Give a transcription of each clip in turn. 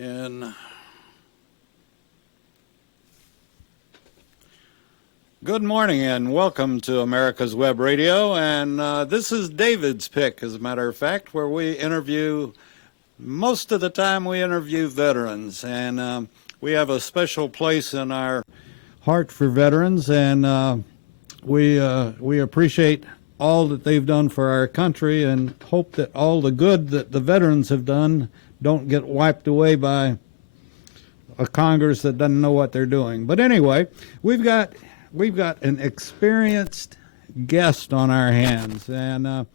And good morning and welcome to America's Web Radio. And this is David's Pick, as a matter of fact, where we interview, most of the time we interview veterans. And we have a special place in our heart for veterans. And we appreciate all that they've done for our country and hope that all the good that the veterans have done don't get wiped away by a Congress that doesn't know what they're doing. But anyway, we've got an experienced guest on our hands, and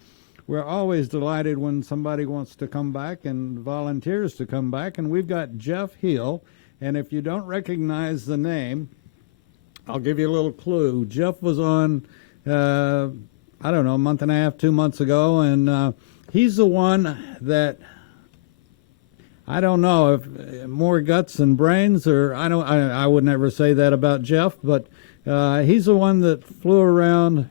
we're always delighted when somebody wants to come back and volunteers to come back. And we've got Jeff Hill, and if you don't recognize the name, I'll give you a little clue. Jeff was on, I don't know, a month and a half, 2 months ago, and he's the one that, I don't know if more guts and brains, or I would never say that about Jeff, but he's the one that flew around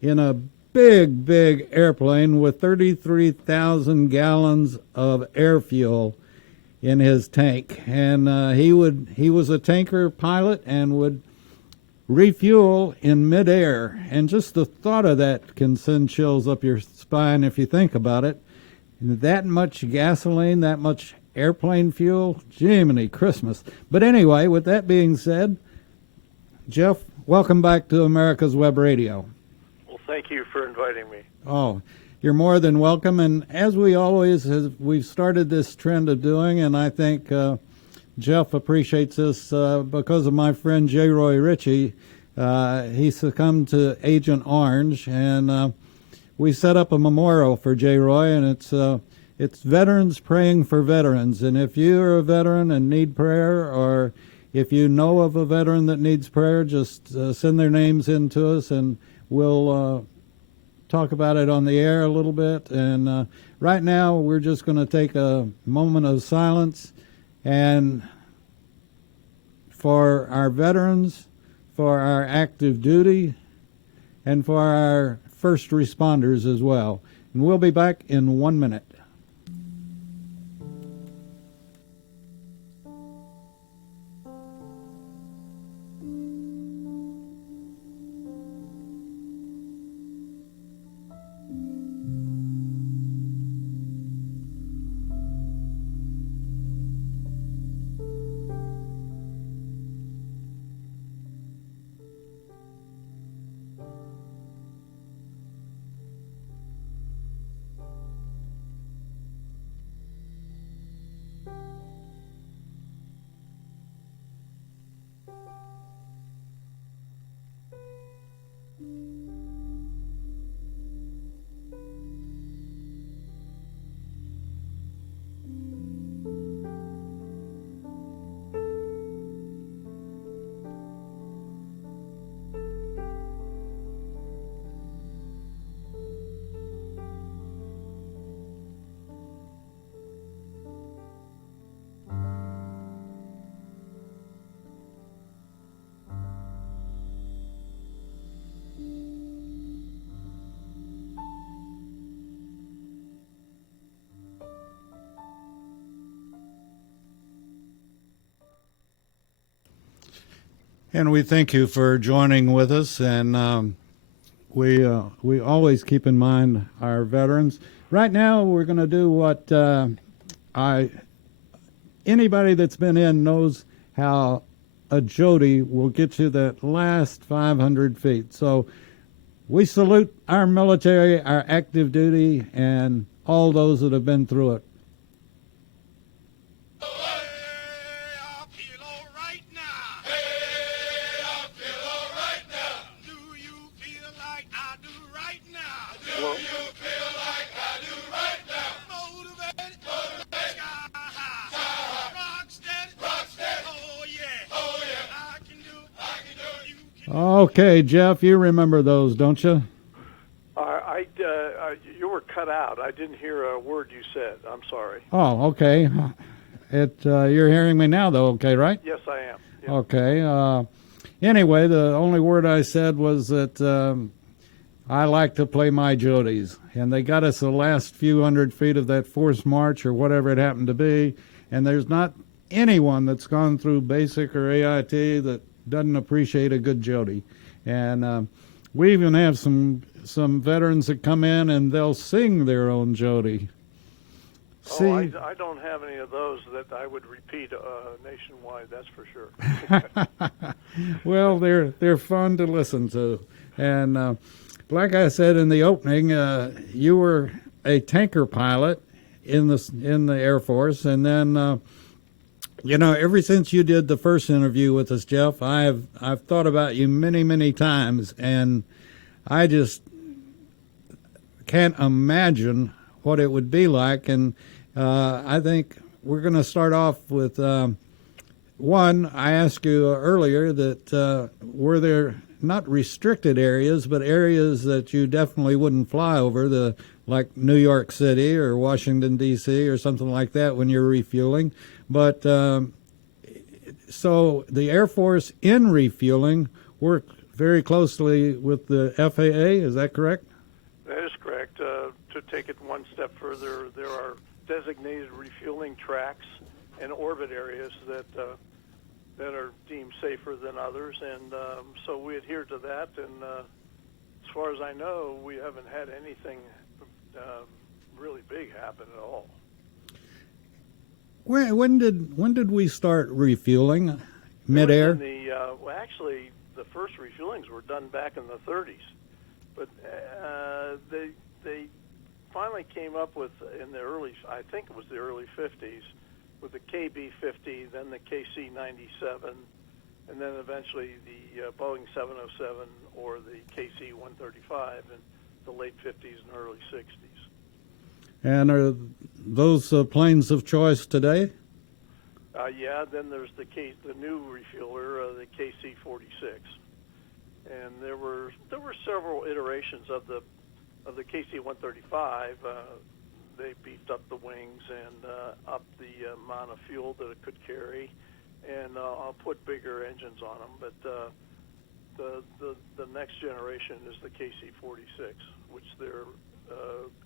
in a big airplane with 33,000 gallons of air fuel in his tank, and he was a tanker pilot and would refuel in midair, and just the thought of that can send chills up your spine if you think about it. That much gasoline, that much airplane fuel, Jiminy Christmas. But anyway, with that being said, Jeff, welcome back to America's Web Radio. Well, thank you for inviting me. Oh, you're more than welcome. And as we always have, we've started this trend of doing, and I think Jeff appreciates this because of my friend J. Roy Ritchie. He succumbed to Agent Orange, and we set up a memorial for J. Roy, and it's Veterans Praying for Veterans. And if you're a veteran and need prayer, or if you know of a veteran that needs prayer, just send their names in to us, and we'll talk about it on the air a little bit. And right now, we're just going to take a moment of silence and for our veterans, for our active duty, and for our first responders as well. And we'll be back in 1 minute. And we thank you for joining with us, and we always keep in mind our veterans. Right now, we're going to do what anybody that's been in knows how a Jody will get you that last 500 feet. So we salute our military, our active duty, and all those that have been through it. Okay, Jeff, you remember those, don't you? You were cut out. I didn't hear a word you said. I'm sorry. Oh, okay. You're hearing me now, though, okay, right? Yes, I am. Yeah. Okay. Anyway, the only word I said was that I like to play my Jodies, and they got us the last few hundred feet of that forced march or whatever it happened to be, and there's not anyone that's gone through basic or AIT that doesn't appreciate a good Jody. And we even have some veterans that come in and they'll sing their own Jody. See? Oh, I don't have any of those that I would repeat nationwide, that's for sure. Well, they're fun to listen to. And like I said in the opening, you were a tanker pilot in the Air Force, and then ever since you did the first interview with us, Jeff, I've thought about you many times, and I just can't imagine what it would be like. And I think we're going to start off with one. I asked you earlier that were there not restricted areas, but areas that you definitely wouldn't fly over, like New York City or Washington, D.C. or something like that when you're refueling. But so the Air Force in refueling worked very closely with the FAA, is that correct? That is correct. To take it one step further, there are designated refueling tracks and orbit areas that are deemed safer than others, and so we adhere to that. And as far as I know, we haven't had anything really big happen at all. When did we start refueling midair? Well, actually, the first refuelings were done back in the 30s, but they finally came up with in the early, I think it was the early 50s, with the KB-50, then the KC-97, and then eventually the Boeing 707 or the KC-135 in the late 50s and early 60s. And are those planes of choice today? Yeah, then there's the new refueler, the KC-46, and there were several iterations of the KC-135. They beefed up the wings and upped the amount of fuel that it could carry, and I'll put bigger engines on them. But the next generation is the KC-46, which they're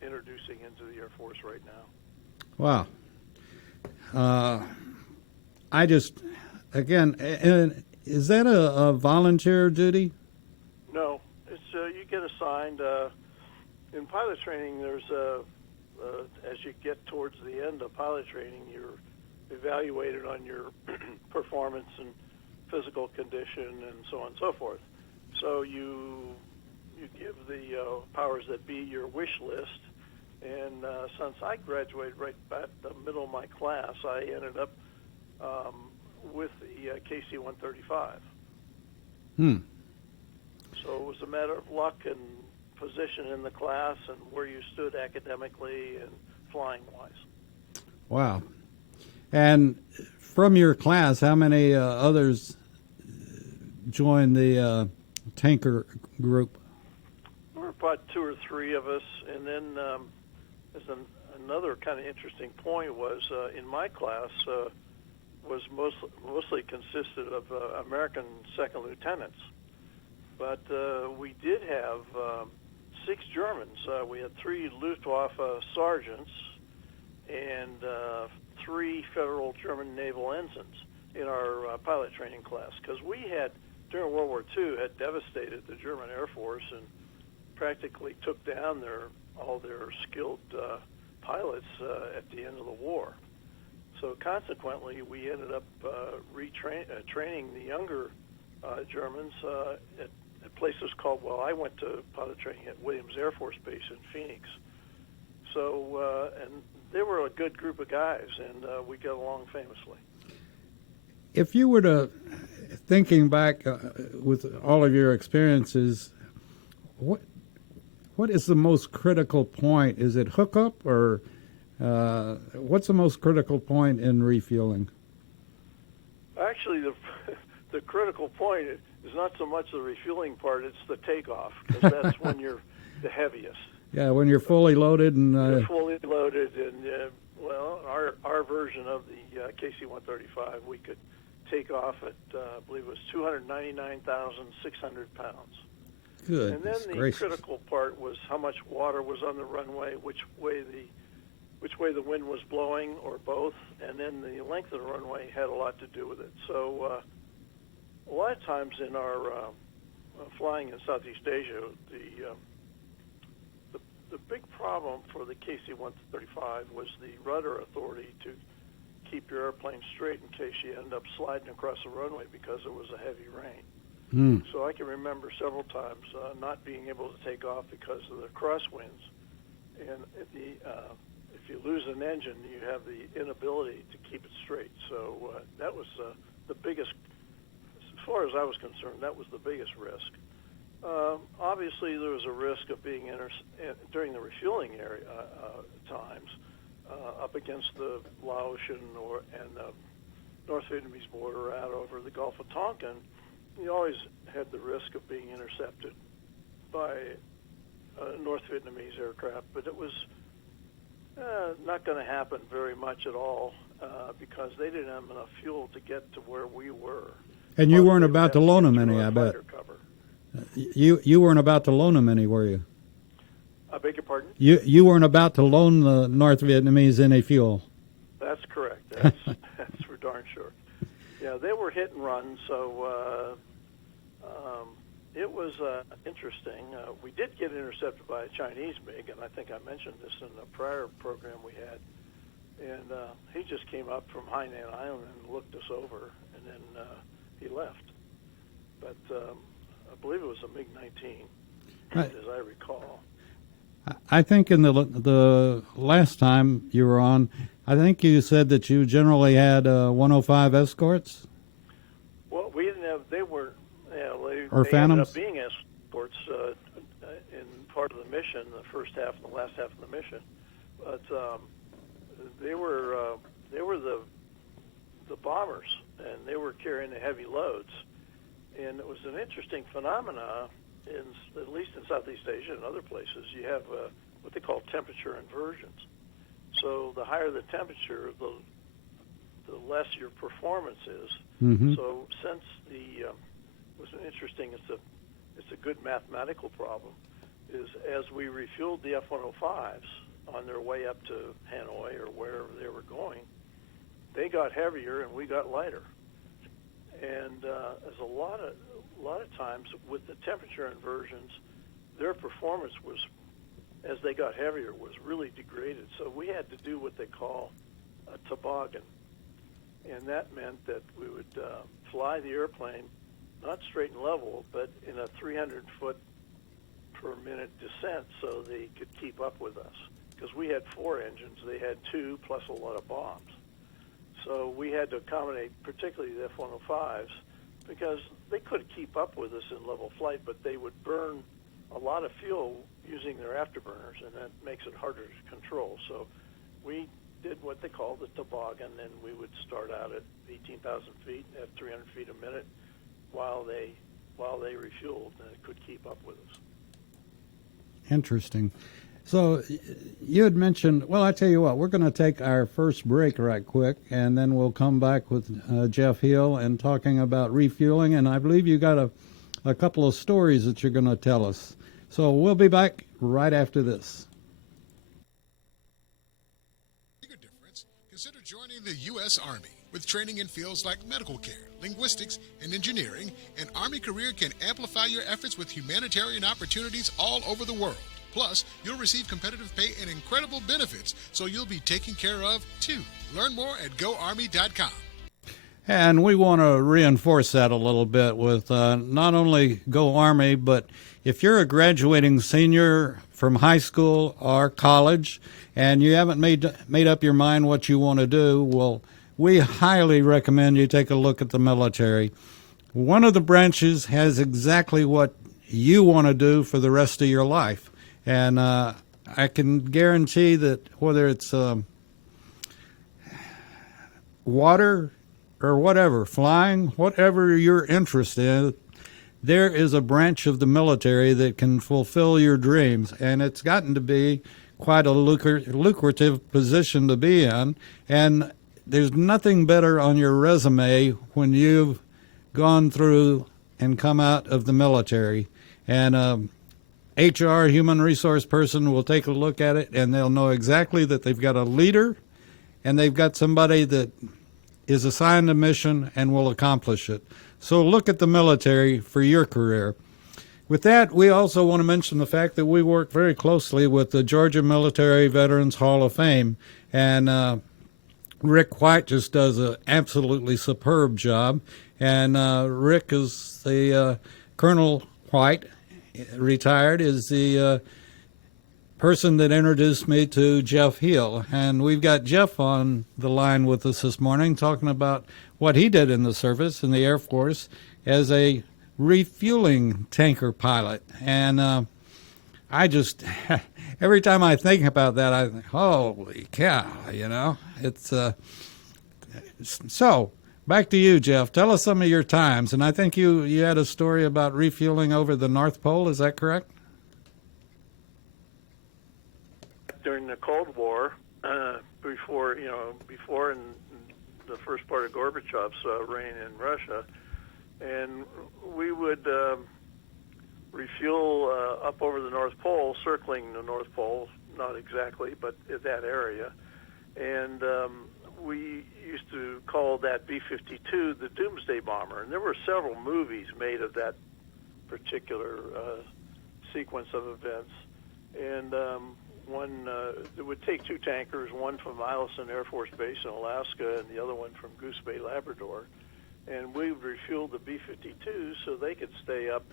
introducing into the Air Force right now. Wow. I just, again, is that a volunteer duty? No, it's you get assigned. In pilot training, there's as you get towards the end of pilot training, you're evaluated on your performance and physical condition and so on and so forth. So you give the powers that be your wish list, and since I graduated right at the middle of my class, I ended up with the KC-135. So it was a matter of luck and position in the class and where you stood academically and flying-wise. Wow. And from your class, how many others joined the tanker group? There were about 2 or 3 of us, and then another kind of interesting point was in my class was mostly consisted of American second lieutenants, but we did have 6 Germans. We had 3 Luftwaffe sergeants and 3 Federal German naval ensigns in our pilot training class, because we had, during World War II, had devastated the German Air Force and practically took down all their skilled pilots at the end of the war. So consequently, we ended up training the younger Germans at places called, I went to pilot training at Williams Air Force Base in Phoenix. So, and they were a good group of guys, and we got along famously. If you were to, thinking back with all of your experiences, what is the most critical point? Is it hookup, or what's the most critical point in refueling? Actually, the critical point is not so much the refueling part; it's the takeoff, because that's when you're the heaviest. Yeah, when you're fully loaded and you're fully loaded, and our version of the KC-135, we could take off at I believe it was 299,600 pounds. Good. And then the critical part was how much water was on the runway, which way the which way the wind was blowing, or both, and then the length of the runway had a lot to do with it. So a lot of times in our flying in Southeast Asia, the big problem for the KC-135 was the rudder authority to keep your airplane straight in case you end up sliding across the runway because it was a heavy rain. So I can remember several times not being able to take off because of the crosswinds. And if you lose an engine, you have the inability to keep it straight. So that was the biggest, as far as I was concerned, that was the biggest risk. Obviously, there was a risk of being during the refueling area times up against the Laotian and the North Vietnamese border out over the Gulf of Tonkin. You always had the risk of being intercepted by a North Vietnamese aircraft, but it was not going to happen very much at all because they didn't have enough fuel to get to where we were. And you weren't about to loan them any, I bet. You weren't about to loan them any, were you? I beg your pardon? You weren't about to loan the North Vietnamese any fuel. That's correct. That's for darn sure. Yeah, they were hit and run, so it was interesting. We did get intercepted by a Chinese MiG, and I think I mentioned this in a prior program we had. And he just came up from Hainan Island and looked us over, and then he left. But I believe it was a MiG-19, as I recall. I think in the last time you were on, I think you said that you generally had 105 escorts. Well, we didn't have. They were. Yeah, or they Phantoms? ended up being escorts in part of the mission, the first half and the last half of the mission. But they were the bombers, and they were carrying the heavy loads. And it was an interesting phenomena, at least in Southeast Asia and other places. You have what they call temperature inversions. So the higher the temperature, the less your performance is. Mm-hmm. So since was an interesting, it's a good mathematical problem, is as we refueled the F-105s on their way up to Hanoi or wherever they were going, they got heavier and we got lighter. And as a lot of times with the temperature inversions, their performance was, as they got heavier, was really degraded. So we had to do what they call a toboggan, and that meant that we would fly the airplane not straight and level, but in a 300-foot per minute descent, so they could keep up with us. Because we had 4 engines, they had 2 plus a lot of bombs. So we had to accommodate, particularly the F-105s, because they could keep up with us in level flight, but they would burn a lot of fuel using their afterburners, and that makes it harder to control. So we did what they call the toboggan, and we would start out at 18,000 feet at 300 feet a minute while they refueled, and it could keep up with us. Interesting. So you had mentioned, well, I tell you what, we're going to take our first break right quick, and then we'll come back with Jeff Hill and talking about refueling, and I believe you got a couple of stories that you're going to tell us. So we'll be back right after this. Consider joining the U.S. Army. With training in fields like medical care, linguistics, and engineering, an Army career can amplify your efforts with humanitarian opportunities all over the world. Plus, you'll receive competitive pay and incredible benefits, so you'll be taken care of, too. Learn more at GoArmy.com. And we want to reinforce that a little bit with not only Go Army, but if you're a graduating senior from high school or college and you haven't made up your mind what you want to do, well, we highly recommend you take a look at the military. One of the branches has exactly what you want to do for the rest of your life. And I can guarantee that whether it's water or whatever, flying, whatever you're interested in, there is a branch of the military that can fulfill your dreams. And it's gotten to be quite a lucrative position to be in. And there's nothing better on your resume when you've gone through and come out of the military. And HR, human resource person, will take a look at it, and they'll know exactly that they've got a leader and they've got somebody that is assigned a mission and will accomplish it. So look at the military for your career. With that, we also want to mention the fact that we work very closely with the Georgia Military Veterans Hall of Fame, and Rick White just does an absolutely superb job. And Rick is the Colonel White, retired, is the person that introduced me to Jeff Hill. And we've got Jeff on the line with us this morning talking about what he did in the service in the Air Force as a refueling tanker pilot. And I just, every time I think about that, I think, holy cow, you know. It's so back to you, Jeff. Tell us some of your times. And I think you had a story about refueling over the North Pole. Is that correct? During the Cold War, before in the first part of Gorbachev's reign in Russia, and we would refuel up over the North Pole, circling the North Pole, not exactly, but in that area. And we used to call that B-52 the Doomsday Bomber. And there were several movies made of that particular sequence of events. And it would take two tankers, one from Eielson Air Force Base in Alaska and the other one from Goose Bay, Labrador. And we would refuel the B-52s so they could stay up,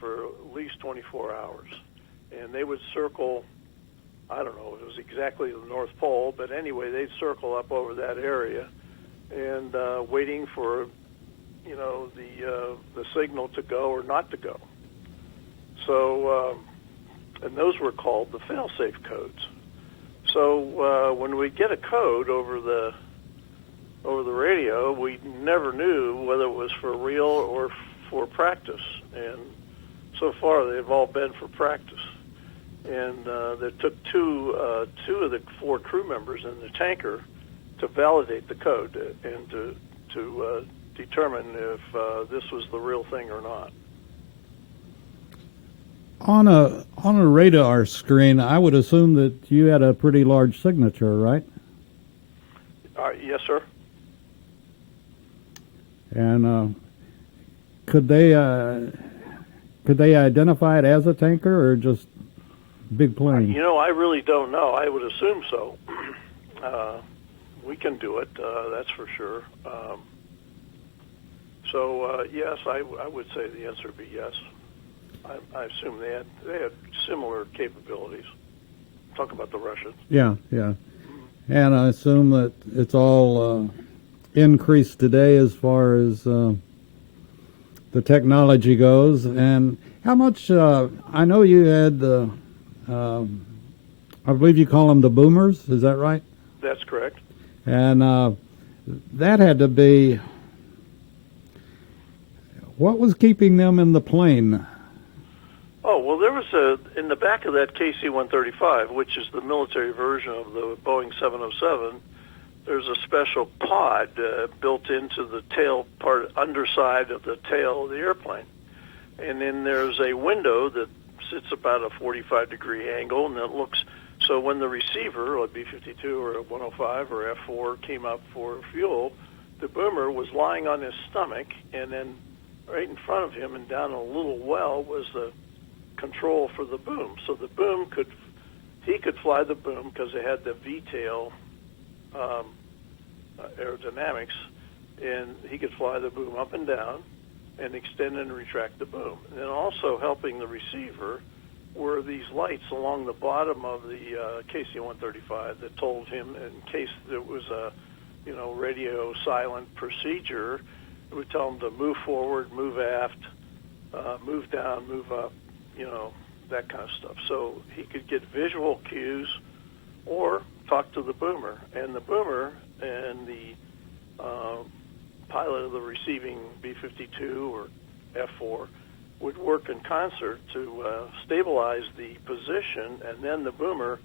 for at least 24 hours. And they would circle, I don't know if it was exactly the North Pole, but anyway, they'd circle up over that area and waiting for, the signal to go or not to go. So, and those were called the fail-safe codes. So when we get a code over the radio, we never knew whether it was for real or for practice. And so far, they've all been for practice. And it took two of the four crew members in the tanker to validate the code and to determine if this was the real thing or not. On a radar screen, I would assume that you had a pretty large signature, right? Yes, sir. And could they identify it as a tanker or just big plane? I really don't know. I would assume so. We can do it, that's for sure. Yes, I would say the answer would be yes. I assume they had similar capabilities. Talk about the Russians. Yeah. And I assume that it's all increased today as far as the technology goes. And how much, I know you had the, I believe you call them the boomers, is that right? That's correct. And that had to be, what was keeping them in the plane? Oh, well, there was in the back of that KC-135, which is the military version of the Boeing 707, there's a special pod built into the tail part, underside of the tail of the airplane. And then there's a window that sits about a 45-degree angle, and it looks, so when the receiver, a B-52 or a 105 or F-4 came up for fuel, the boomer was lying on his stomach, and then right in front of him and down a little well was the control for the boom. So the boom he could fly the boom because it had the V-tail aerodynamics, and he could fly the boom up and down and extend and retract the boom. And then also helping the receiver were these lights along the bottom of the KC-135 that told him in case there was a radio silent procedure, it would tell him to move forward, move aft, move down, move up, that kind of stuff. So he could get visual cues or talk to the boomer. And the boomer and the pilot of the receiving B-52 or F-4 would work in concert to stabilize the position, and then the boomer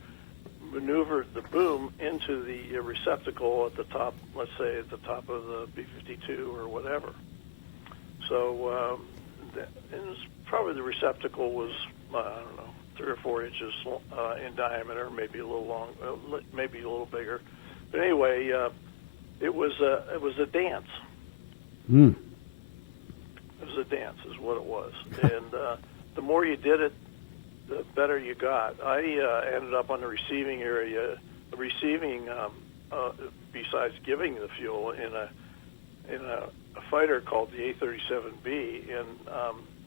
maneuvered the boom into the receptacle at the top, let's say at the top of the B-52 or whatever. So it was probably the receptacle was, I don't know, 3 or 4 inches in diameter, maybe a little long, maybe a little bigger. But anyway, it was a dance. Mm. It was a dance, is what it was. And the more you did it, the better you got. I ended up on the receiving area, besides giving the fuel in a fighter called the A-37B, and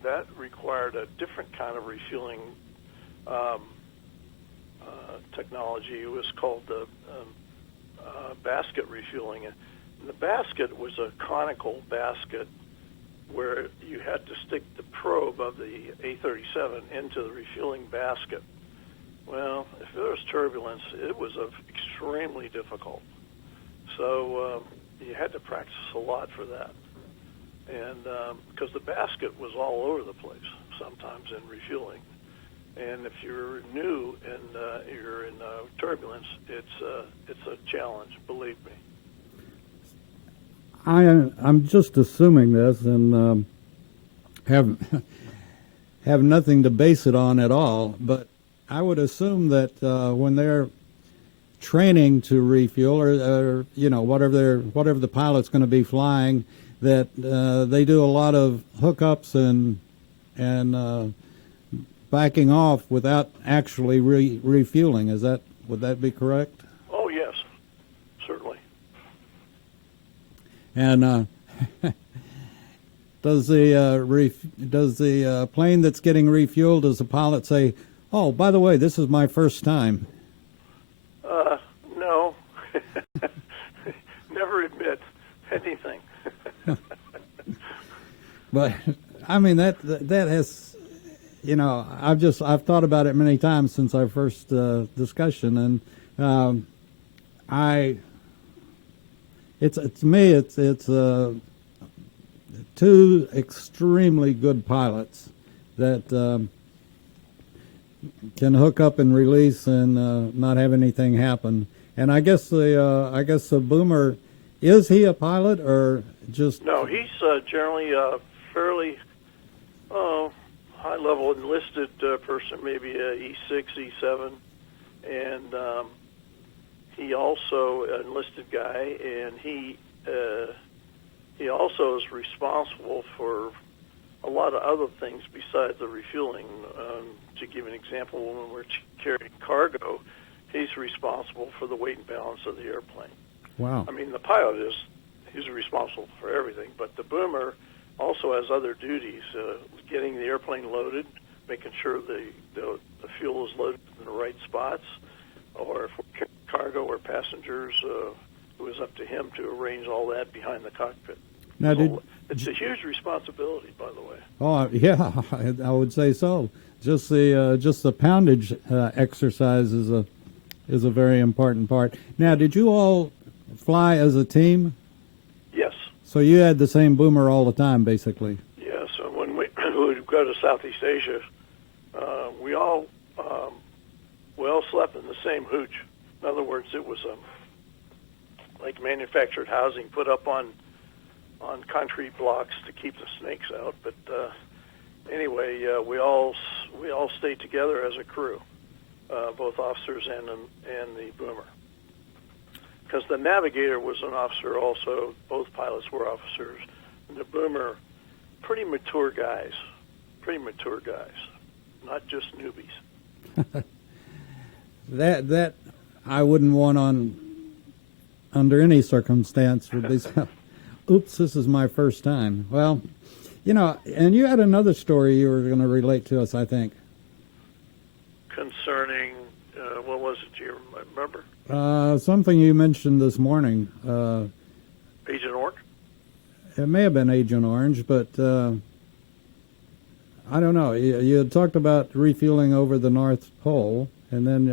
that required a different kind of refueling technology. It was called the basket refueling. And the basket was a conical basket where you had to stick the probe of the A-37 into the refueling basket. Well, if there was turbulence, it was extremely difficult. So you had to practice a lot for that. And because the basket was all over the place sometimes in refueling. And if you're new and you're in turbulence, it's a challenge, believe me. I'm just assuming this and have nothing to base it on at all, but I would assume that when they're training to refuel or whatever the pilot's going to be flying, that they do a lot of hookups and backing off without actually refueling. Would that be correct? Oh yes, certainly. And does the plane that's getting refueled, does the pilot say, "Oh, by the way, this is my first time"? No. Never admit anything. But I mean that has, I've thought about it many times since our first discussion, and to me it's two extremely good pilots that can hook up and release and not have anything happen. And I guess the Boomer, is he a pilot or just? No, he's generally a fairly high-level enlisted person, maybe a E6, E7, and he also an enlisted guy, and he also is responsible for a lot of other things besides the refueling. To give an example, when we're carrying cargo, he's responsible for the weight and balance of the airplane. Wow. I mean, the pilot he's responsible for everything, but the Boomer also has other duties, getting the airplane loaded, making sure the fuel is loaded in the right spots, or if we're carrying cargo or passengers, it was up to him to arrange all that behind the cockpit. Now, it's a huge responsibility, by the way. Oh yeah, I would say so. Just the poundage exercise is a very important part. Now, did you all fly as a team? Yes. So you had the same Boomer all the time, basically. Yes. So when we would go to Southeast Asia, we all slept in the same hooch. In other words, it was like manufactured housing put up on concrete blocks to keep the snakes out. But anyway, we all stayed together as a crew, both officers and the Boomer. Because the navigator was an officer also. Both pilots were officers. And the Boomer, pretty mature guys, not just newbies. That I wouldn't want under any circumstance would be. Oops, this is my first time. Well, and you had another story you were going to relate to us, I think. Concerning, what was it? Do you remember? Something you mentioned this morning. Agent Orange? It may have been Agent Orange, but I don't know. You had talked about refueling over the North Pole, and then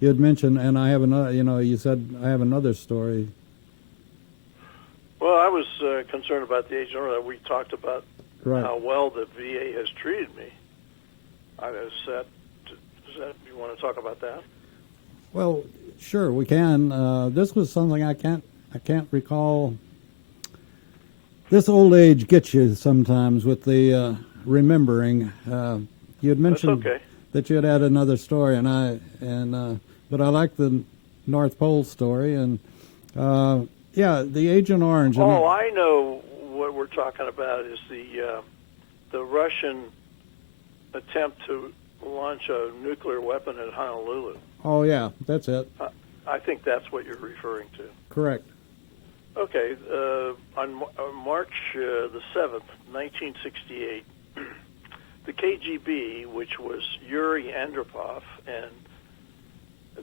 you had mentioned, and I have another. You said I have another story. Well, I was concerned about the Agent Orange that we talked about, right. How well the VA has treated me. Does you want to talk about that? Well, sure, we can. This was something I can't recall. This old age gets you sometimes with the remembering. You had mentioned That's okay. that you had another story, but I like the North Pole story, and the Agent Orange. Oh, I know what we're talking about is the Russian attempt to launch a nuclear weapon at Honolulu. Oh, yeah, that's it. I think that's what you're referring to. Correct. Okay, on March the 7th, 1968, the KGB, which was Yuri Andropov and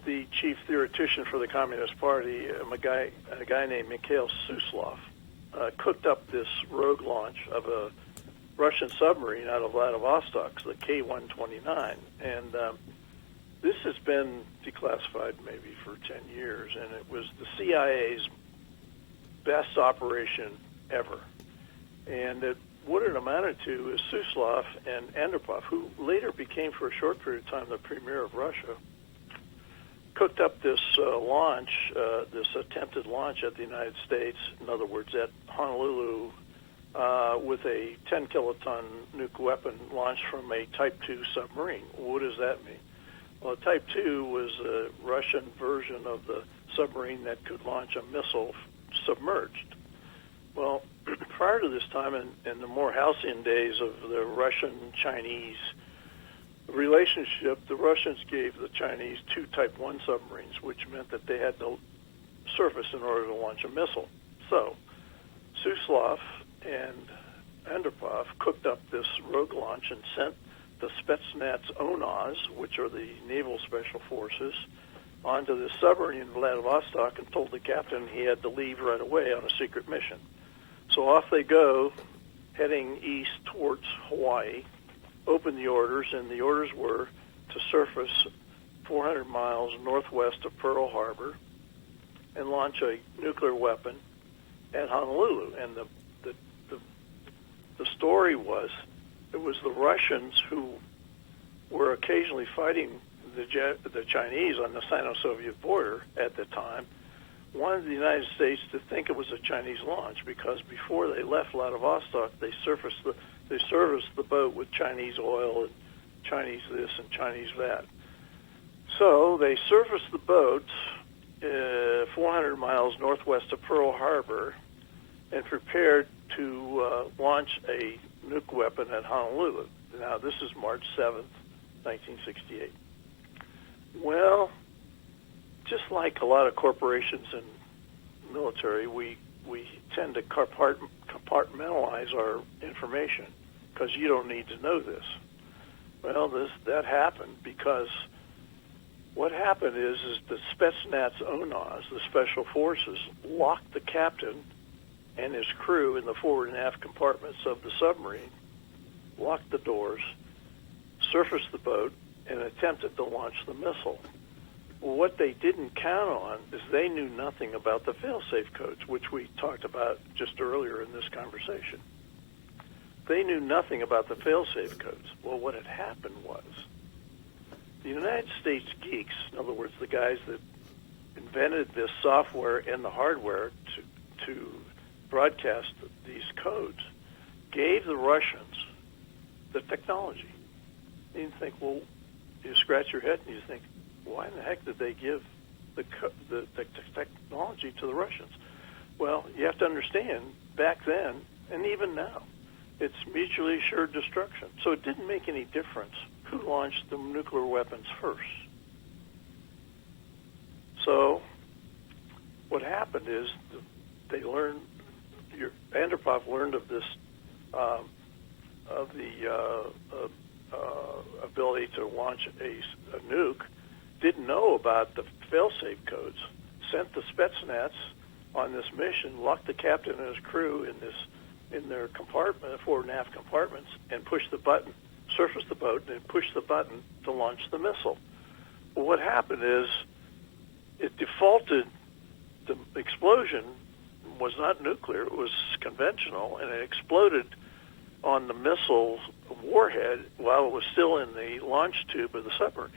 the chief theoretician for the Communist Party, a guy named Mikhail Suslov, cooked up this rogue launch of a Russian submarine out of Vladivostok, the K-129, and this has been declassified maybe for 10 years, and it was the CIA's best operation ever. And what it amounted to is Suslov and Andropov, who later became for a short period of time the premier of Russia, cooked up this launch, this attempted launch at the United States, in other words, at Honolulu, with a 10-kiloton nuke weapon launched from a Type 2 submarine. What does that mean? Well, Type 2 was a Russian version of the submarine that could launch a missile submerged. Well, prior to this time, in the more halcyon days of the Russian-Chinese relationship, the Russians gave the Chinese 2 Type 1 submarines, which meant that they had to surface in order to launch a missile. So, Suslov and Andropov cooked up this rogue launch and sent the Spetsnaz ONAS, which are the Naval Special Forces, onto the submarine in Vladivostok and told the captain he had to leave right away on a secret mission. So off they go, heading east towards Hawaii, opened the orders, and the orders were to surface 400 miles northwest of Pearl Harbor and launch a nuclear weapon at Honolulu. And the story was, it was the Russians who were occasionally fighting the Chinese on the Sino-Soviet border at the time, wanted the United States to think it was a Chinese launch, because before they left Vladivostok, they serviced the boat with Chinese oil and Chinese this and Chinese that. So they surfaced the boat 400 miles northwest of Pearl Harbor and prepared to launch a nuke weapon at Honolulu. Now, this is March 7th, 1968. Well, just like a lot of corporations and military, we tend to compartmentalize our information because you don't need to know this. Well, that happened because what happened is the Spetsnaz ONAS, the Special Forces, locked the captain and his crew in the forward and aft compartments of the submarine, locked the doors, surfaced the boat, and attempted to launch the missile. Well, what they didn't count on is they knew nothing about the fail-safe codes, which we talked about just earlier in this conversation. They knew nothing about the fail-safe codes. Well, what had happened was the United States geeks, in other words, the guys that invented this software and the hardware to broadcast these codes, gave the Russians the technology. And you think, well, you scratch your head and you think, why in the heck did they give the technology to the Russians? Well, you have to understand, back then, and even now, it's mutually assured destruction. So it didn't make any difference who launched the nuclear weapons first. So what happened is they learned, Andropov learned of this, of the ability to launch a nuke, didn't know about the fail-safe codes, sent the Spetsnaz on this mission, locked the captain and his crew in their compartment, forward and aft compartments, and pushed the button, surfaced the boat, and pushed the button to launch the missile. Well, what happened is it defaulted. The explosion was not nuclear; it was conventional, and it exploded on the missile's warhead while it was still in the launch tube of the submarine.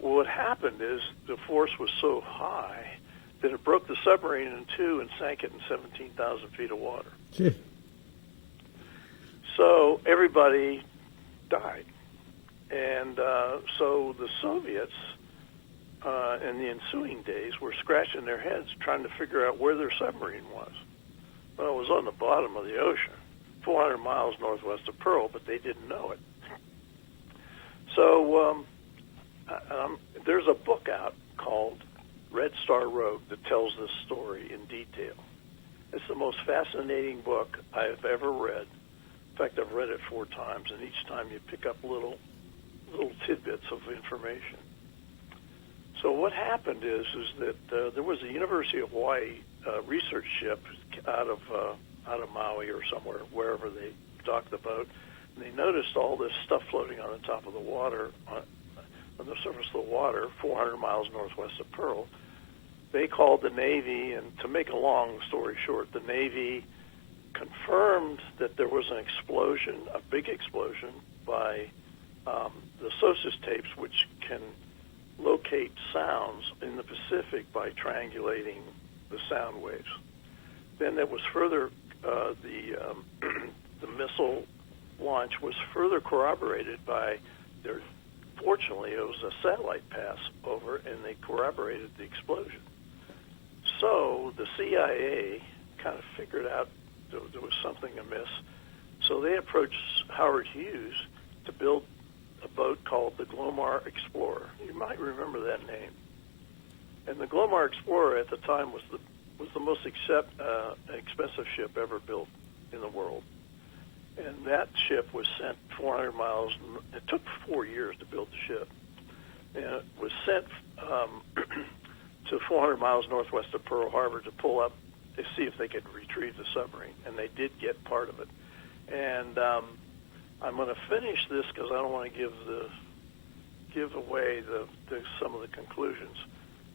Well, what happened is the force was so high that it broke the submarine in two and sank it in 17,000 feet of water. Gee. So everybody died. And so the Soviets, in the ensuing days, were scratching their heads trying to figure out where their submarine was. Well, it was on the bottom of the ocean, 400 miles northwest of Pearl, but they didn't know it. So there's a book out called Red Star Rogue that tells this story in detail. It's the most fascinating book I've ever read. In fact, I've read it 4 times, and each time you pick up little tidbits of information. So what happened is that there was a University of Hawaii research ship out of Maui or somewhere, wherever they docked the boat, and they noticed all this stuff floating on the top of the water, on the surface of the water, 400 miles northwest of Pearl. They called the Navy, and to make a long story short, the Navy confirmed that there was an explosion, a big explosion, by the SOSUS tapes, which can locate sounds in the Pacific by triangulating the sound waves. Then there was further, the missile launch was further corroborated by fortunately, it was a satellite pass over, and they corroborated the explosion. So the CIA kind of figured out there was something amiss. So they approached Howard Hughes to build a boat called the Glomar Explorer. You might remember that name. And the Glomar Explorer at the time was the most expensive ship ever built in the world. And that ship was sent 400 miles. It took 4 years to build the ship. And it was sent to 400 miles northwest of Pearl Harbor to pull up to see if they could retrieve the submarine. And they did get part of it. And I'm going to finish this because I don't want to give away some of the conclusions.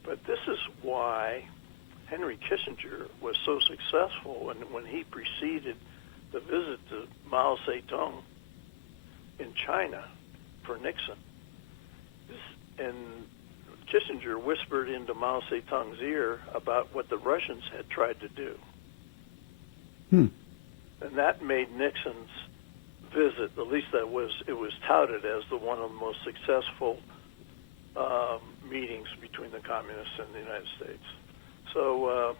But this is why Henry Kissinger was so successful when he preceded the visit to Mao Zedong in China for Nixon. And Kissinger whispered into Mao Zedong's ear about what the Russians had tried to do. And that made Nixon's visit, at least it was touted as one of the most successful meetings between the communists and the United States. So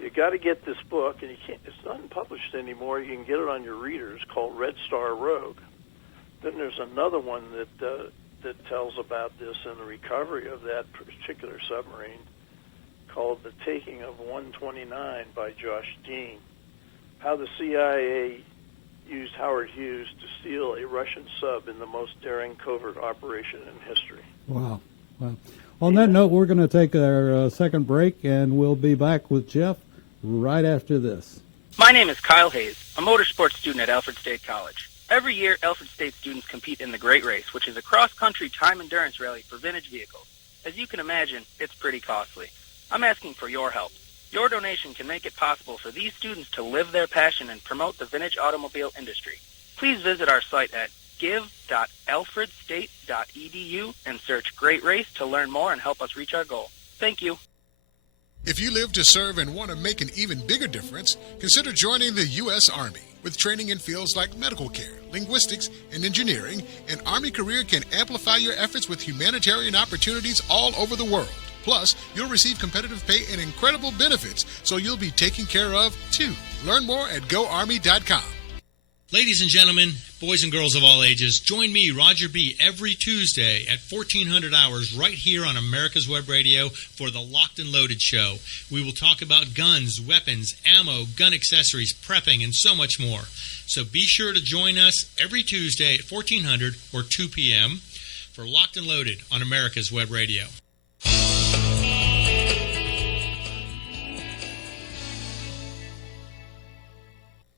you got to get this book, and it's not published anymore. You can get it on your readers, called Red Star Rogue. Then there's another one that tells about this and the recovery of that particular submarine, called The Taking of 129 by Josh Dean. How the CIA used Howard Hughes to steal a Russian sub in the most daring covert operation in history. Wow. Wow. On that note, we're going to take our second break, and we'll be back with Jeff right after this. My name is Kyle Hayes, a motorsports student at Alfred State College. Every year, Alfred State students compete in the Great Race, which is a cross-country time endurance rally for vintage vehicles. As you can imagine, it's pretty costly. I'm asking for your help. Your donation can make it possible for these students to live their passion and promote the vintage automobile industry. Please visit our site at give.alfredstate.edu and search Great Race to learn more and help us reach our goal. Thank you. If you live to serve and want to make an even bigger difference, consider joining the U.S. Army. With training in fields like medical care, linguistics, and engineering, an Army career can amplify your efforts with humanitarian opportunities all over the world. Plus, you'll receive competitive pay and incredible benefits, so you'll be taken care of, too. Learn more at GoArmy.com. Ladies and gentlemen, boys and girls of all ages, join me, Roger B., every Tuesday at 1400 hours right here on America's Web Radio for the Locked and Loaded Show. We will talk about guns, weapons, ammo, gun accessories, prepping, and so much more. So be sure to join us every Tuesday at 1400 or 2 p.m. for Locked and Loaded on America's Web Radio.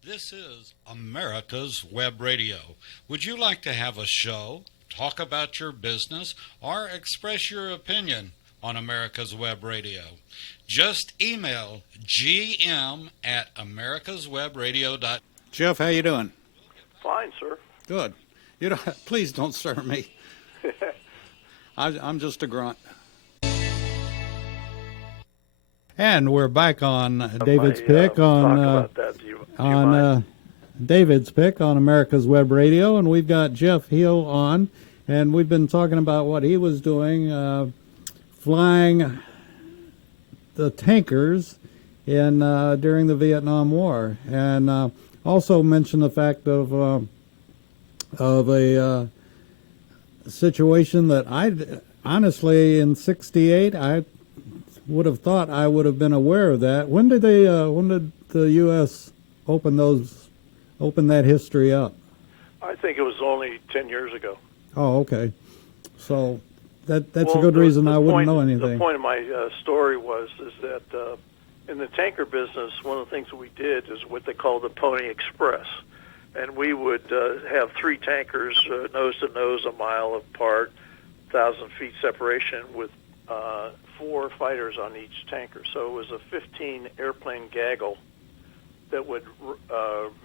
This is America's Web Radio. Would you like to have a show, talk about your business, or express your opinion on America's Web Radio? Just email gm@americaswebradio.com. Jeff, how you doing? Fine, sir. Good. Please don't stir me. I'm just a grunt. And we're back on David's pick on David's Pick on America's Web Radio, and we've got Jeff Hill on, and we've been talking about what he was doing, flying the tankers in during the Vietnam War, and also mentioned the fact of a situation that I honestly in '68 I would have thought I would have been aware of that. When did the U.S. open that history up? I think it was only 10 years ago. Oh, okay. So that's a good reason I wouldn't know anything. The point of my story is that in the tanker business, one of the things that we did is what they call the Pony Express. And we would have 3 tankers nose to nose, a mile apart, 1,000 feet separation, with 4 fighters on each tanker. So it was a 15 airplane gaggle that would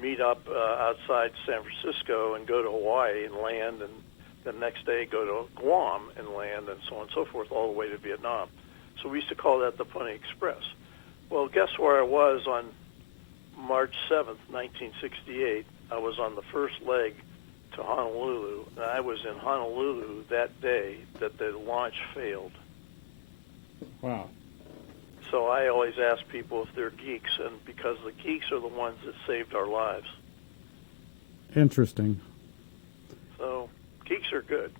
meet up outside San Francisco and go to Hawaii and land, and the next day go to Guam and land, and so on and so forth, all the way to Vietnam. So we used to call that the Pony Express. Well, guess where I was on March 7th, 1968? I was on the first leg to Honolulu, and I was in Honolulu that day that the launch failed. Wow. So I always ask people if they're geeks, and because the geeks are the ones that saved our lives. Interesting. So geeks are good.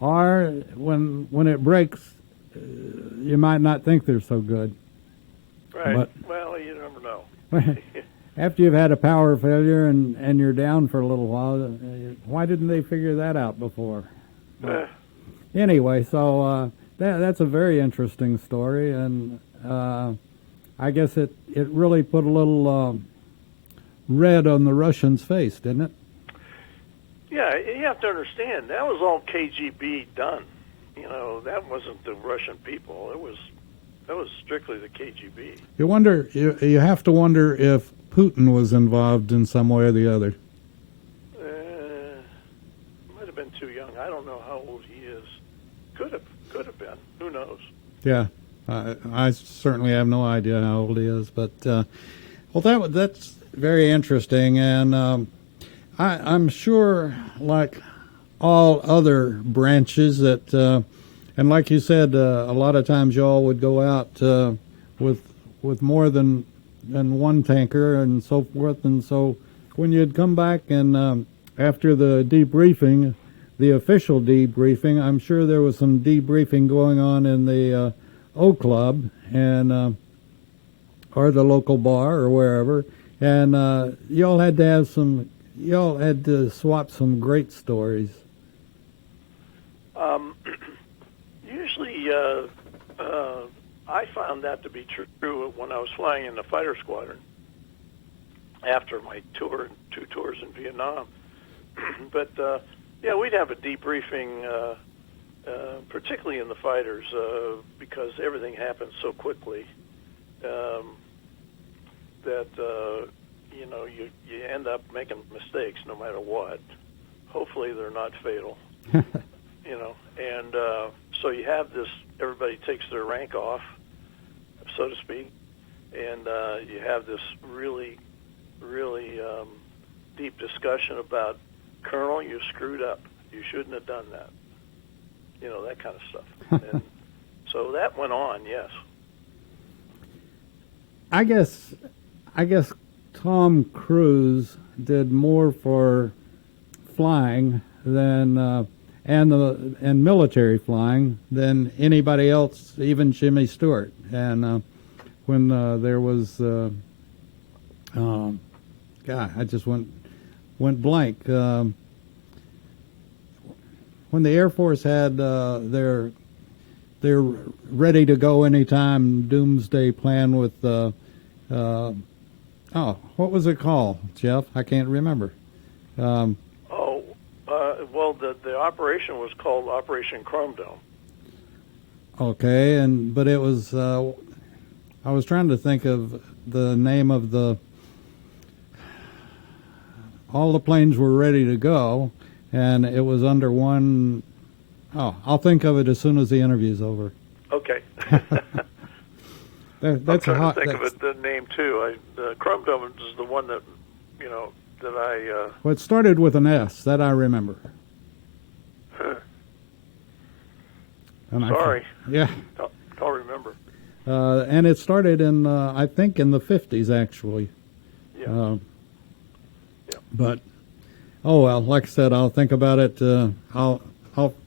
Or when it breaks, you might not think they're so good. Right. But well, you never know. after you've had a power failure and you're down for a little while, why didn't they figure that out before? Anyway, so that's a very interesting story, and I guess it really put a little red on the Russians' face, didn't it? Yeah, you have to understand, that was all KGB done. You know, that wasn't the Russian people. That was strictly the KGB. You have to wonder if Putin was involved in some way or the other. Might have been too young. I don't know how old he is. Could have been. Who knows? Yeah, I certainly have no idea how old he is, but well, that's very interesting, and I'm sure, like all other branches, that and like you said, a lot of times y'all would go out with more than one tanker and so forth, and so when you'd come back and after the debriefing, the official debriefing, I'm sure there was some debriefing going on in the O Club and or the local bar or wherever, and y'all had to swap some great stories. Usually, I found that to be true when I was flying in the fighter squadron after my tour, 2 tours in Vietnam. But yeah, we'd have a debriefing, particularly in the fighters, because everything happens so quickly that you know, you end up making mistakes no matter what. Hopefully they're not fatal. You know, and so you have this, everybody takes their rank off, so to speak, and you have this really, really deep discussion about, Colonel, you screwed up. You shouldn't have done that. You know, that kind of stuff. And so that went on, yes. I guess Tom Cruise did more for flying than and military flying than anybody else, even Jimmy Stewart. And when there was, God, I just went blank. When the Air Force had their ready to go anytime doomsday plan with what was it called, Jeff? I can't remember. Well, the operation was called Operation Chrome Dome. Okay, but it was, I was trying to think of the name of all the planes were ready to go, and it was under one, I'll think of it as soon as the interview's over. Okay. That's I'm a trying hot. to think of the name too. The Chrome Dome is the one that that I. Well, it started with an S. That I remember. And Sorry. Yeah. Don't remember. And it started in, I think, in the 50s, actually. Yeah. But, oh, well, like I said, I'll think about it. I'll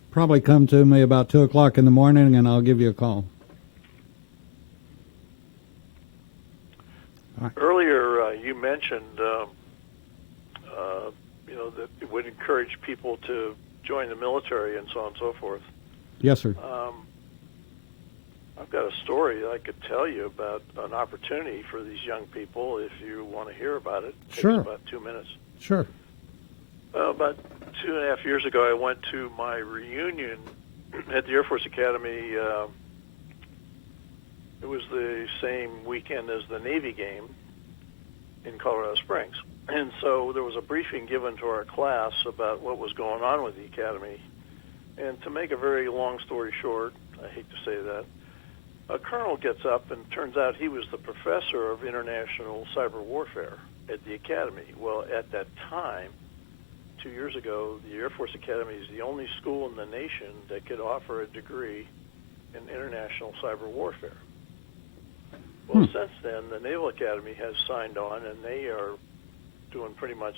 probably come to me about 2 o'clock in the morning, and I'll give you a call. Earlier, you mentioned, that it would encourage people to join the military and so on and so forth. Yes, sir. I've got a story I could tell you about an opportunity for these young people if you want to hear about it. It Sure. takes about 2 minutes. Sure. About 2.5 years ago, I went to my reunion at the Air Force Academy. It was the same weekend as the Navy game in Colorado Springs. And so there was a briefing given to our class about what was going on with the Academy. And to make a very long story short, I hate to say that, a colonel gets up and turns out he was the professor of international cyber warfare at the Academy. Well, at that time, 2 years ago, the Air Force Academy is the only school in the nation that could offer a degree in international cyber warfare. Well, since then, the Naval Academy has signed on, and they are doing pretty much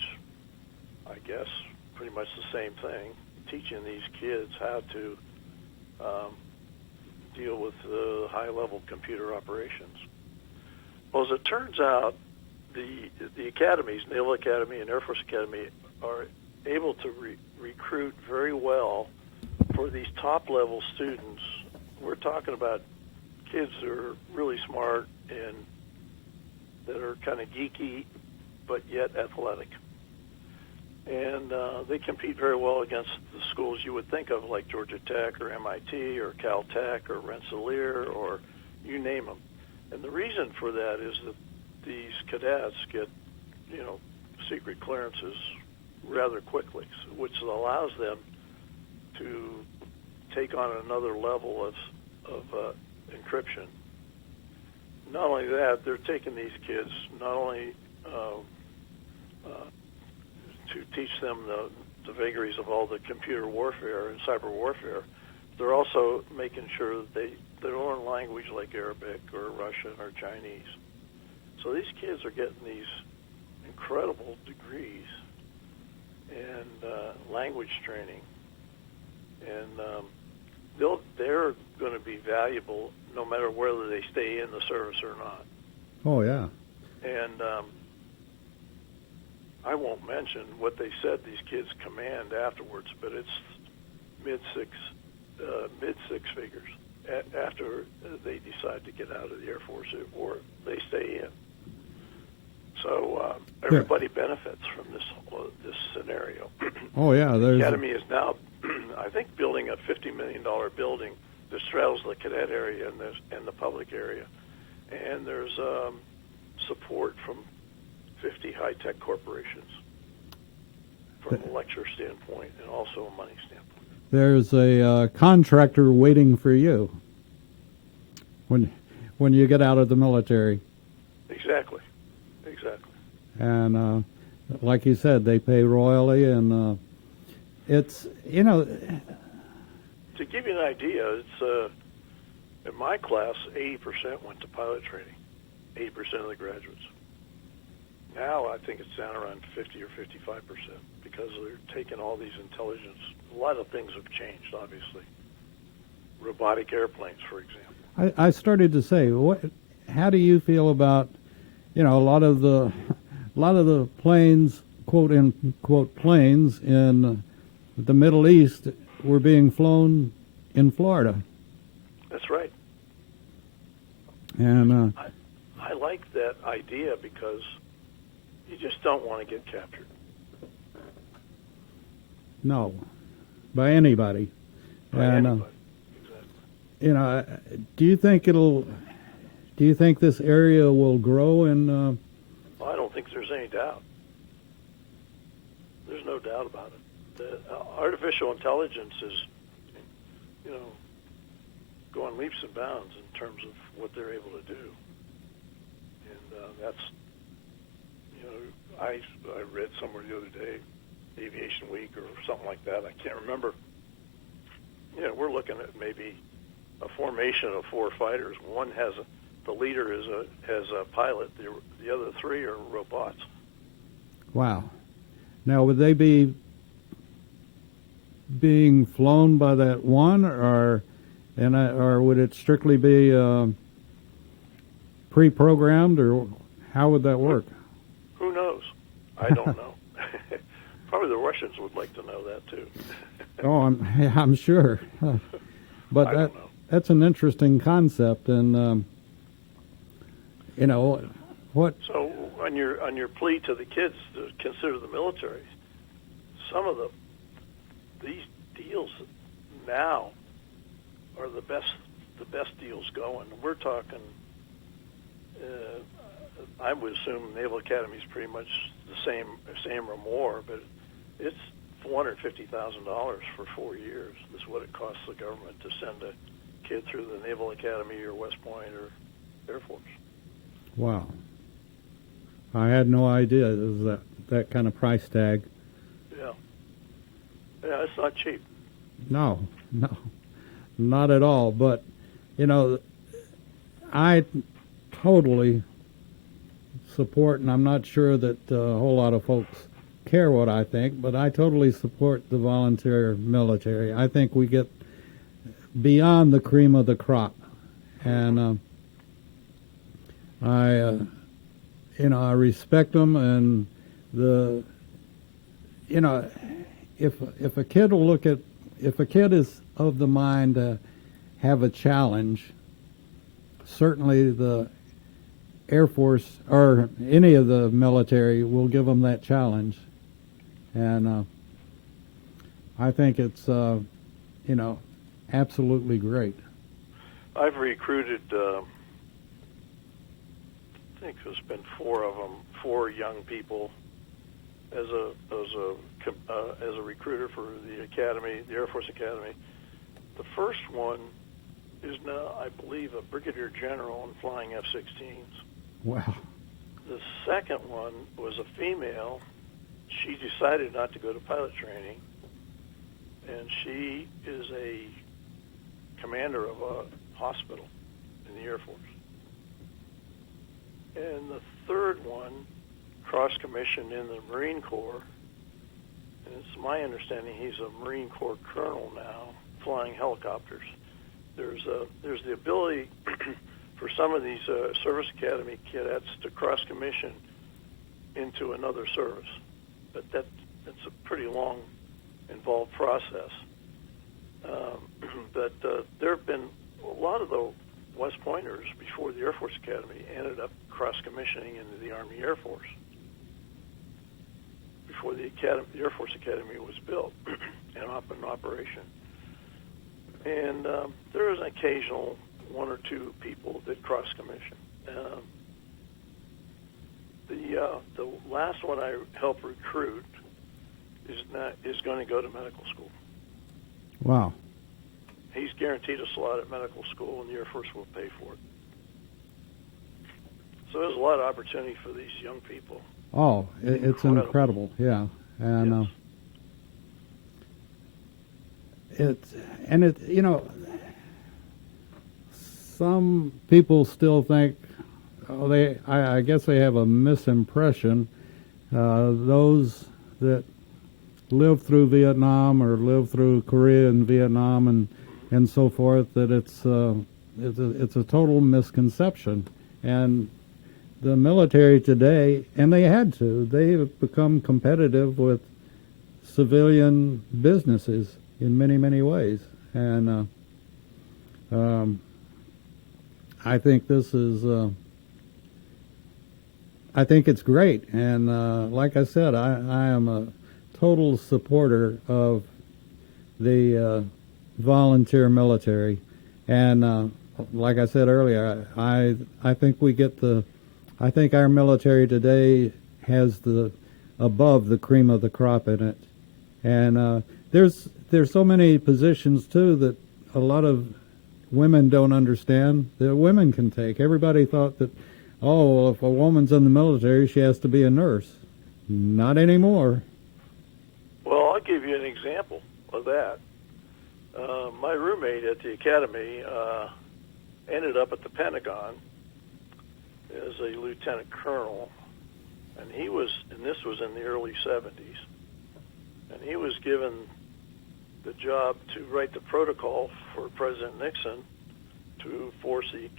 the same thing, teaching these kids how to deal with high-level computer operations. Well, as it turns out, the academies, Naval Academy and Air Force Academy, are able to recruit very well for these top-level students. We're talking about kids that are really smart and that are kind of geeky, but yet athletic. And they compete very well against the schools you would think of, like Georgia Tech or MIT or Caltech or Rensselaer or you name them. And the reason for that is that these cadets get, secret clearances rather quickly, which allows them to take on another level of encryption. Not only that, they're taking these kids not only to teach them the vagaries of all the computer warfare and cyber warfare, they're also making sure that they learn language like Arabic or Russian or Chinese. So these kids are getting these incredible degrees and language training, and they're going to be valuable no matter whether they stay in the service or not. Oh, yeah. And I won't mention what they said these kids command afterwards, but it's mid six figures after they decide to get out of the Air Force or they stay in. So everybody benefits from this scenario. Oh, yeah. The Academy is now, I think, building a $50 million building that straddles the cadet area and the public area. And there's support from 50 high-tech corporations from a lecture standpoint and also a money standpoint. There's a contractor waiting for you when you get out of the military. Exactly. And like you said, they pay royally, and it's, To give you an idea, it's in my class, 80% went to pilot training, 80% of the graduates. Now I think it's down around 50 or 55% because they're taking all these intelligence. A lot of things have changed, obviously. Robotic airplanes, for example. I started to say, how do you feel about, a lot of the planes, quote unquote planes in the Middle East were being flown in Florida? That's right. And I like that idea because you just don't want to get captured. no, by anybody. By anybody. Exactly. Do you think this area will grow in? Well, I don't think there's any doubt. There's no doubt about it. The artificial intelligence is, going leaps and bounds in terms of what they're able to do. And that's, you know, I read somewhere the other day, Aviation Week or something like that. I can't remember. You know, we're looking at maybe a formation of 4 fighters. One has the leader has a pilot. The other 3 are robots. Wow. Now, would they be being flown by that one, or would it strictly be pre-programmed, or how would that work? Who knows? I don't know. Probably the Russians would like to know that too. Oh, I'm sure. But that's an interesting concept, and you know what? So on your plea to the kids to consider the military, some of these deals now are the best deals going. We're talking. I would assume Naval Academy is pretty much the same or more, but it's $450,000 for 4 years. This is what it costs the government to send a kid through the Naval Academy or West Point or Air Force. Wow. I had no idea it was that kind of price tag. Yeah, it's not cheap. No, not at all. But, you know, I totally support, and I'm not sure that a whole lot of folks care what I think, but I totally support the volunteer military. I think we get beyond the cream of the crop, and I respect them, and if a kid will if a kid is of the mind to have a challenge, certainly the Air Force or any of the military will give them that challenge. And I think it's, absolutely great. I've recruited, I think there's been 4 of them, 4 young people as a recruiter for the academy, the Air Force Academy. The first one is now, I believe, a brigadier general and flying F-16s. Wow. The second one was a female. She decided not to go to pilot training, and she is a commander of a hospital in the Air Force. And the third one cross-commissioned in the Marine Corps, and it's my understanding he's a Marine Corps colonel now, flying helicopters. There's the ability for some of these service academy cadets to cross-commission into another service, but that's a pretty long, involved process. But there have been a lot of the West Pointers before the Air Force Academy ended up cross-commissioning into the Army Air Force before the Air Force Academy was built and up in operation. And there is an occasional 1 or 2 people that cross-commission. The last one I helped recruit is going to go to medical school. Wow. He's guaranteed a slot at medical school, and the Air Force will pay for it. So there's a lot of opportunity for these young people. Oh, it's incredible. Yeah, and Yes. Some people still think, I guess they have a misimpression. Those that lived through Vietnam or lived through Korea and Vietnam and so forth, that it's a total misconception. And the military today, and they have become competitive with civilian businesses in many, many ways. And I think this is, I think it's great. And like I said, I am a total supporter of the volunteer military. And like I said earlier, I think I think our military today has above the cream of the crop in it. And there's so many positions too that a lot of women don't understand that women can take. Everybody thought that, oh, if a woman's in the military, she has to be a nurse. Not anymore. Well, I'll give you an example of that. My roommate at the academy ended up at the Pentagon as a lieutenant colonel, and this was in the early 70s, and he was given the job to write the protocol for President Nixon to force the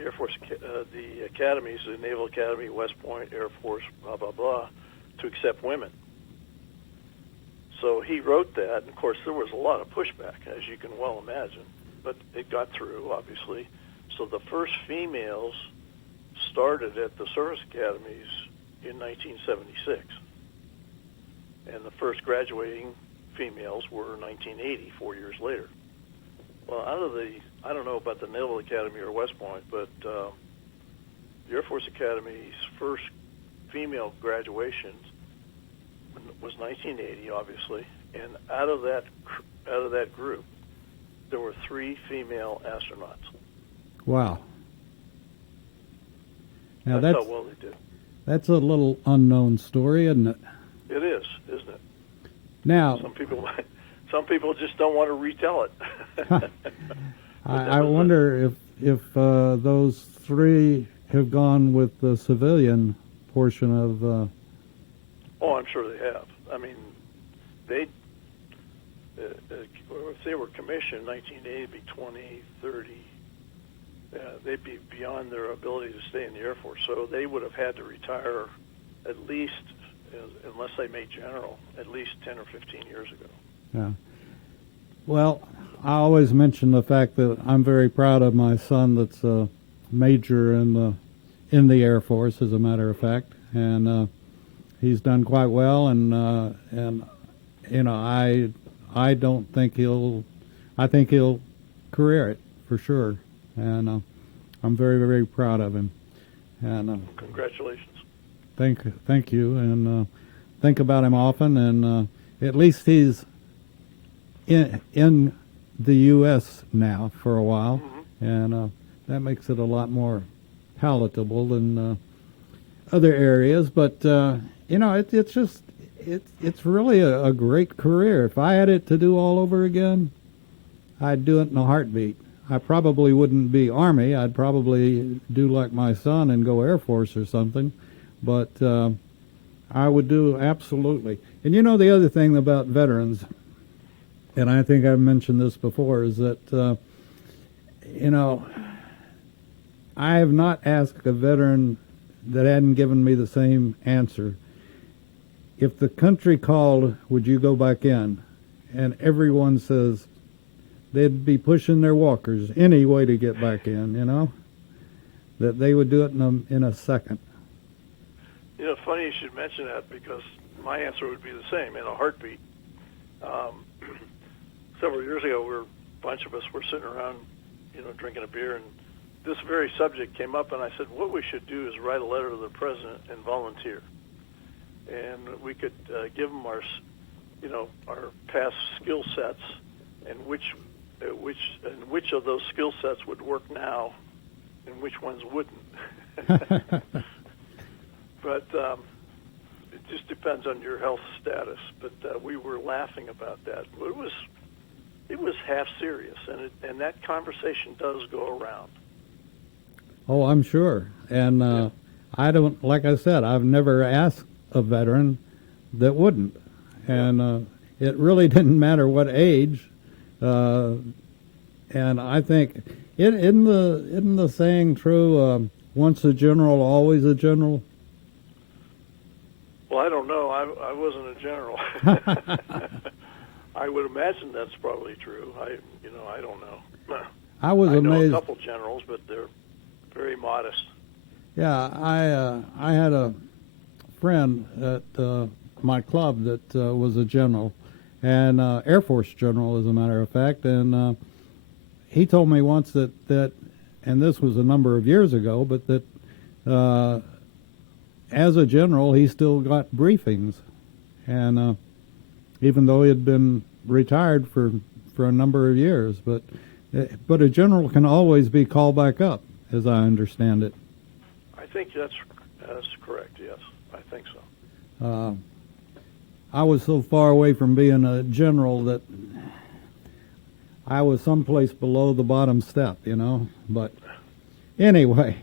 Air Force, the academies, the Naval Academy, West Point, Air Force, blah, blah, blah, to accept women. So he wrote that, and of course there was a lot of pushback, as you can well imagine, but it got through, obviously. So the first females started at the service academies in 1976, and the first graduating females were 1980, 4 years later. Well, I don't know about the Naval Academy or West Point, but the Air Force Academy's first female graduations was 1980, obviously, and out of that group, there were 3 female astronauts. Wow. Now that's how well they did. That's a little unknown story, isn't it? It is, isn't it? Now, some people just don't want to retell it. I wonder if those 3 have gone with the civilian portion of. Oh, I'm sure they have. I mean, if they were commissioned in 1980, it'd be 20, 30. They'd be beyond their ability to stay in the Air Force, so they would have had to retire at least, unless they made general, at least 10 or 15 years ago. Yeah. Well, I always mention the fact that I'm very proud of my son that's a major in the Air Force, as a matter of fact, and he's done quite well, and you know, I don't think I think he'll career it for sure, and I'm very, very proud of him. And congratulations. Thank you, and think about him often, and at least he's in the U.S. now for a while, mm-hmm. and that makes it a lot more palatable than other areas. But you know, it's really a great career. If I had it to do all over again, I'd do it in a heartbeat. I probably wouldn't be Army. I'd probably do like my son and go Air Force or something. But I would do absolutely. And you know, the other thing about veterans, and I think I've mentioned this before, is that, you know, I have not asked a veteran that hadn't given me the same answer. If the country called, would you go back in? And everyone says they'd be pushing their walkers any way to get back in, you know, that they would do it in a second. You know, funny you should mention that, because my answer would be the same, in a heartbeat. Several years ago, a bunch of us were sitting around, you know, drinking a beer, and this very subject came up, and I said, what we should do is write a letter to the president and volunteer. And we could give him our past skill sets, and which of those skill sets would work now, and which ones wouldn't. But it just depends on your health status. But we were laughing about that. It was half serious, and that conversation does go around. Oh, I'm sure. And yeah. I don't, like I said, I've never asked a veteran that wouldn't. And it really didn't matter what age. And I think, isn't the saying true, once a general, always a general? Well, I don't know. I wasn't a general. I would imagine that's probably true. I don't know. I was amazed. I know a couple generals, but they're very modest. Yeah, I had a friend at my club that was a general, and Air Force general, as a matter of fact, and he told me once that, and this was a number of years ago, but that as a general, he still got briefings, and even though he had been retired for a number of years, but But a general can always be called back up, as I understand it. I think that's correct, yes. I think so. I was so far away from being a general that I was someplace below the bottom step, you know. But anyway,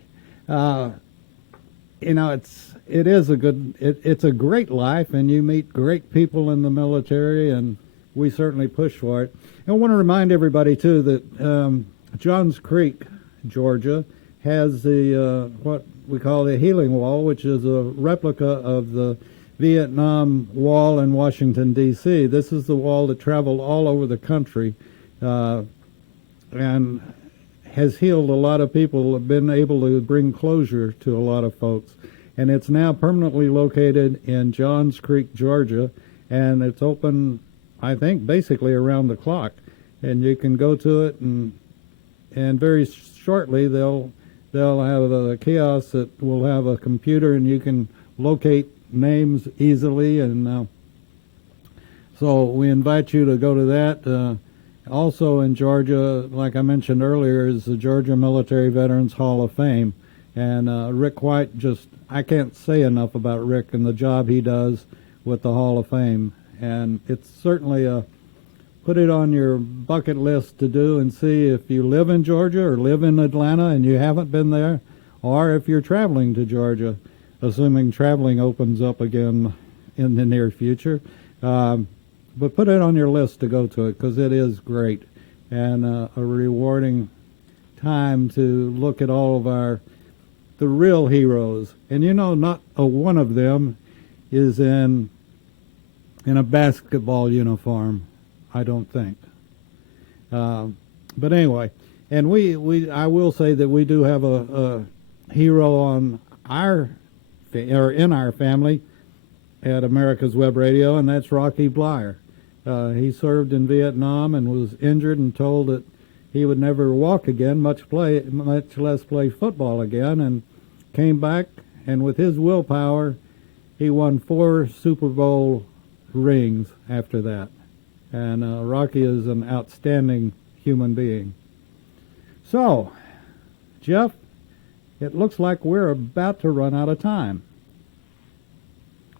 you know, it's a great life, and you meet great people in the military, and we certainly push for it. And I want to remind everybody too that Johns Creek, Georgia, has the what we call the Healing Wall, which is a replica of the Vietnam Wall in Washington, D.C. This is the wall that traveled all over the country and has healed a lot of people, have been able to bring closure to a lot of folks. And it's now permanently located in Johns Creek, Georgia, and it's open, I think, basically around the clock. And you can go to it, and very shortly they'll have a kiosk that will have a computer, and you can locate names easily. And so we invite you to go to that. Also in Georgia, like I mentioned earlier, is the Georgia Military Veterans Hall of Fame. And Rick White, I can't say enough about Rick and the job he does with the Hall of Fame. And it's certainly put it on your bucket list to do and see if you live in Georgia or live in Atlanta and you haven't been there, or if you're traveling to Georgia, assuming traveling opens up again in the near future. But put it on your list to go to it, because it is great and a rewarding time to look at all of the real heroes. And you know, not a one of them is in a basketball uniform, I don't think. But anyway, and I will say that we do have a hero on in our family at America's Web Radio, and that's Rocky Blyer. He served in Vietnam and was injured and told that he would never walk again, much less play football again, and came back, and with his willpower, he won 4 Super Bowl rings after that. And Rocky is an outstanding human being. So, Jeff, it looks like we're about to run out of time.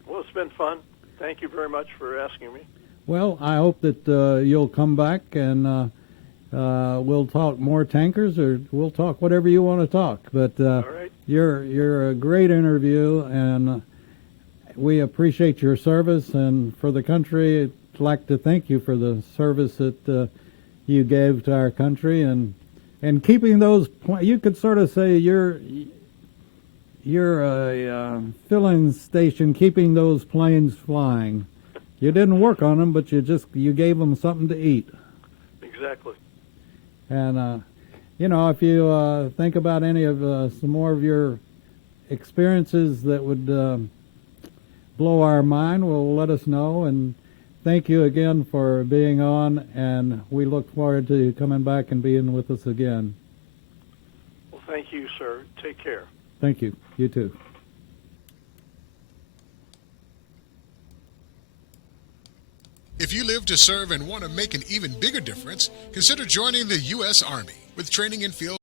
Well, it's been fun. Thank you very much for asking me. Well, I hope that you'll come back and we'll talk more tankers, or we'll talk whatever you want to talk. But all right. You're a great interview, and we appreciate your service. And for the country, I'd like to thank you for the service that you gave to our country, and keeping those. You could sort of say you're a filling station, keeping those planes flying. You didn't work on them, but you gave them something to eat. Exactly. And you know, if you think about any of some more of your experiences that would blow our mind, well, let us know. And thank you again for being on, and we look forward to you coming back and being with us again. Well, thank you, sir. Take care. Thank you. You too. If you live to serve and want to make an even bigger difference, consider joining the U.S. Army with training in field